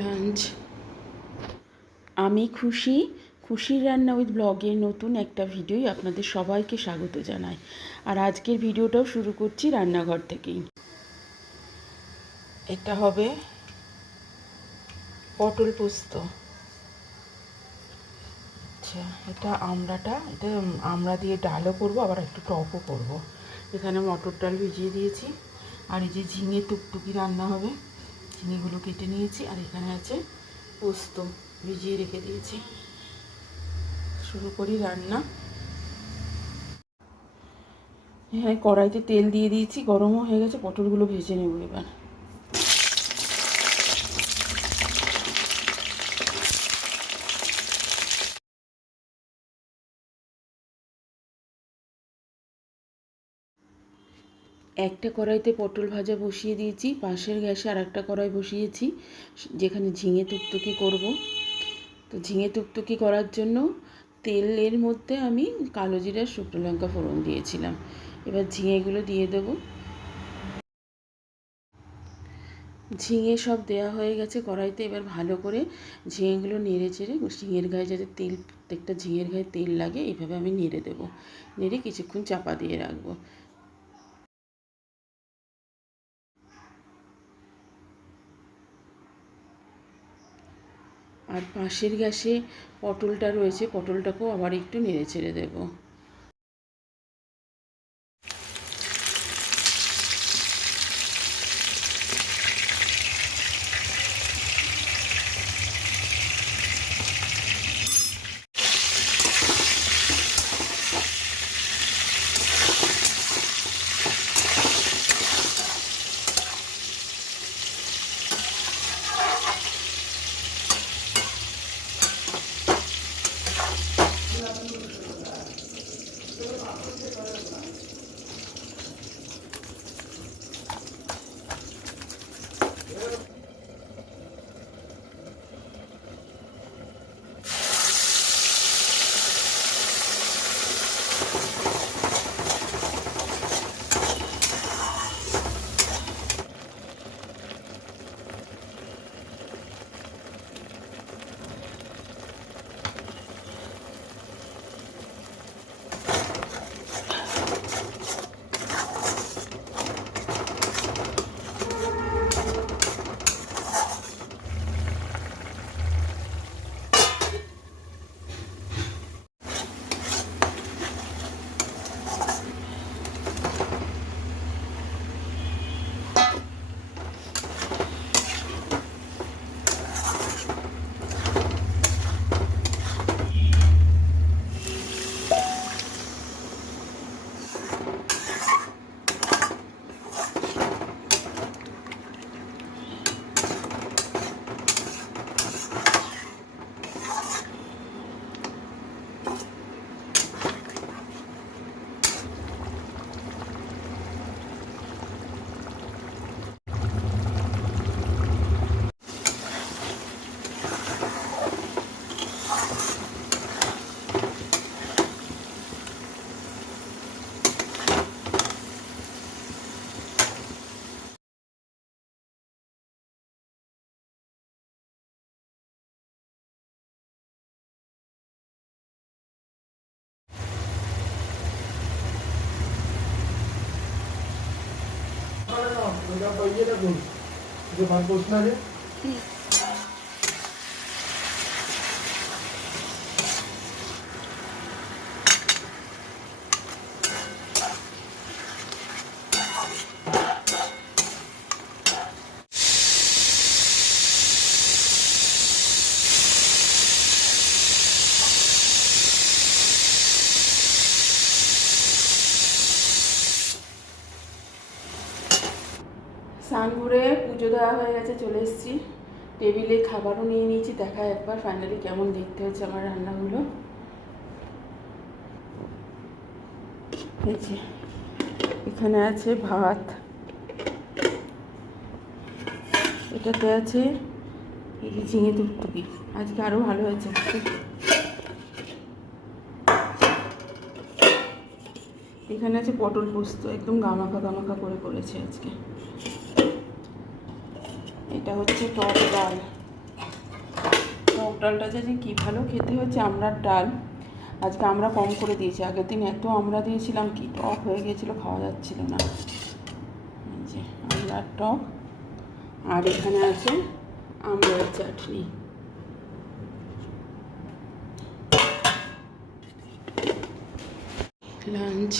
Lunch. আমি খুশি, খুশির রান্না উইথ ব্লগের নতুন একটা ভিডিওই আপনাদের সবাইকে স্বাগত জানাই। আর আজকের ভিডিওটাও শুরু করছি রান্নাঘর থেকেই। এটা হবে পটল পোস্ত। আচ্ছা, এটা আমড়া দিয়ে ডালও করবো, আবার একটু টকও করব। এখানে মটর ডাল ভিজিয়ে দিয়েছি, আর এই যে ঝিঙে টুকটুকি রান্না হবে, ঝিঙেগুলো কেটে নিয়েছি, আর এখানে আছে পোস্ত ভিজিয়ে রেখে দিয়েছি। শুরু করি রান্না। হ্যাঁ, কড়াইতে তেল দিয়ে দিয়েছি, গরমও হয়ে গেছে। পটলগুলো ভেজে নেব এবার। একটা কড়াইতে পটল ভাজা বসিয়ে দিয়েছি, পাশের গ্যাসে আর একটা কড়াই বসিয়েছি যেখানে ঝিঙে টুকটুকি করব। তো ঝিঙে টুকটুকি করার জন্য তেলের মধ্যে আমি কালো জিরা শুকনো লঙ্কা ফোড়ন দিয়েছিলাম। এবার ঝিঙেগুলো দিয়ে দেবো। ঝিঙে সব দেওয়া হয়ে গেছে কড়াইতে। এবার ভালো করে ঝিঙেগুলো নেড়ে চেড়ে, ঝিঙের গায়ে যাতে তেল, প্রত্যেকটা ঝিঙের গায়ে তেল লাগে এইভাবে আমি নেড়ে দেবো। নেড়ে কিছুক্ষণ চাপা দিয়ে রাখবো। আর পাশের গ্যাসে পটলটা রয়েছে, পটলটাকেও আবার একটু নেড়ে ছেড়ে দেবো। স্নান করে পুজো দেওয়া হয়ে গেছে, চলে এসেছি। টেবিলে খাবারও নিয়ে নিয়েছি। দেখা একবার ফাইনালি কেমন দেখতে হচ্ছে আমার রান্নাগুলো। এখানে আছে ভাত, এটাতে আছে এই যে ঝিঙে টুকটুকি, আজকে আরও ভালো হয়েছে। এখানে আছে পটল পোস্ত, একদম গামাখা গামাখা করে করেছে আজকে। এটা হচ্ছে টক ডাল, মটর ডালটা যে কী ভালো খেতে হচ্ছে, আমড়ার ডাল। আজকে আমরা কম করে দিয়েছি, আগের দিন এত আমরা দিয়েছিলাম কি টক হয়ে গিয়েছিলো, খাওয়া যাচ্ছিল না। এই যে আমড়ার টক, আর এখানে আছে আমড়ার চাটনি। লাঞ্চ